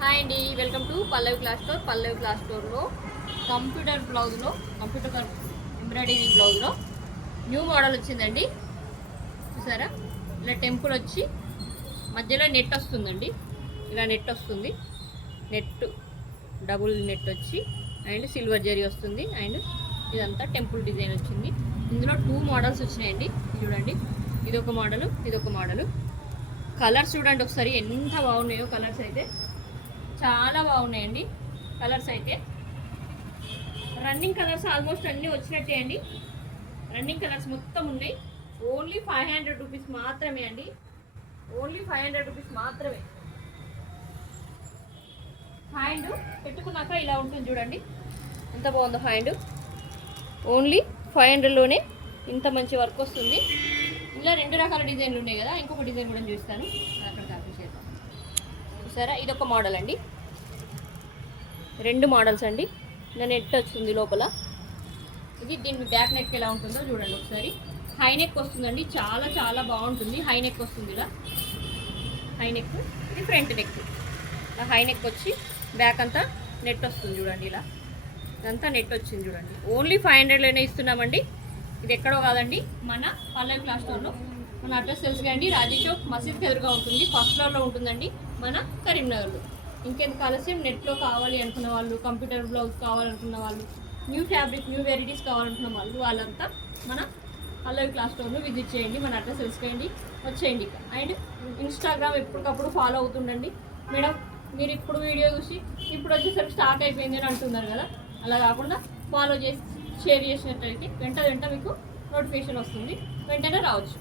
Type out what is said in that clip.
Hi అండి, welcome to Pallavi class store. Pallavi class స్టోర్లో computer embroidery బ్లౌజ్లో new model వచ్చిందండి. చూసారా, ఇలా టెంపుల్ వచ్చి మధ్యలో నెట్ వస్తుందండి. ఇలా నెట్ వస్తుంది, నెట్ డబుల్ నెట్ వచ్చి అండ్ సిల్వర్ జరీ వస్తుంది. అండ్ ఇదంతా టెంపుల్ డిజైన్ వచ్చింది. ఇందులో 2 మోడల్స్ వచ్చినాయండి. చూడండి, ఇదొక మోడలు, ఇదొక మోడలు. కలర్స్ చూడండి ఒకసారి ఎంత బాగున్నాయో. కలర్స్ అయితే చాలా బాగున్నాయండి. కలర్స్ అయితే రన్నింగ్ కలర్స్ ఆల్మోస్ట్ అన్నీ వచ్చినట్టే అండి. రన్నింగ్ కలర్స్ మొత్తం ఉన్నాయి. ఓన్లీ 500 రూపీస్ మాత్రమే అండి. ఓన్లీ 500 రూపీస్ మాత్రమే. హ్యాండ్ పెట్టుకున్నాక ఇలా ఉంటుంది చూడండి, ఎంత బాగుందో హ్యాండ్. ఓన్లీ 500లోనే ఇంత మంచి వర్క్ వస్తుంది. ఇలా 2 రకాల డిజైన్లు ఉన్నాయి కదా, ఇంకొక డిజైన్ కూడా చూస్తాను. అక్కడ కాపీ చేద్దాం. చూసారా, ఇదొక మోడల్ అండి. 2 మోడల్స్ అండి. ఇలా నెట్ వచ్చింది లోపల. ఇది దీని బ్యాక్ నెక్ ఎలా ఉంటుందో చూడండి ఒకసారి. హై నెక్ వస్తుందండి, చాలా చాలా బాగుంటుంది. హై నెక్ వస్తుంది, ఇలా హై నెక్. ఇది ఫ్రంట్ నెక్. ఇలా హై నెక్ వచ్చి బ్యాక్ అంతా నెట్ వస్తుంది చూడండి. ఇలా ఇదంతా నెట్ వచ్చింది చూడండి. ఓన్లీ 500లోనే ఇస్తున్నామండి. ఇది ఎక్కడో కాదండి, మన పల్లవి క్లాస్ స్టోర్లో. మన అడ్రస్ తెలుసుగా అండి, రాజీ చౌక్ మసీద్కి ఎదురుగా ఉంటుంది. ఫస్ట్ ఫ్లోర్లో ఉంటుందండి, మన కరీంనగర్లో. ఇంకెందుకు ఆలస్యం, నెట్లో కావాలి అనుకున్న వాళ్ళు, కంప్యూటర్ బ్లౌజ్ కావాలనుకున్న వాళ్ళు, న్యూ ఫ్యాబ్రిక్, న్యూ వెరైటీస్ కావాలనుకున్న వాళ్ళంతా మన పల్లవి క్లాస్ స్టోర్ను విజిట్ చేయండి. మన అడ్రస్ తెలుసుకోండి, వచ్చేయండి. అండ్ ఇన్స్టాగ్రామ్ ఎప్పటికప్పుడు ఫాలో అవుతుండండి. మేడం, మీరు ఇప్పుడు వీడియో చూసి ఇప్పుడు వచ్చేసరికి స్టార్ట్ అయిపోయింది అని అంటున్నారు కదా, అలా కాకుండా ఫాలో చేసి షేర్ చేసినట్లయితే వెంట మీకు నోటిఫికేషన్ వస్తుంది, వెంటనే రావచ్చు.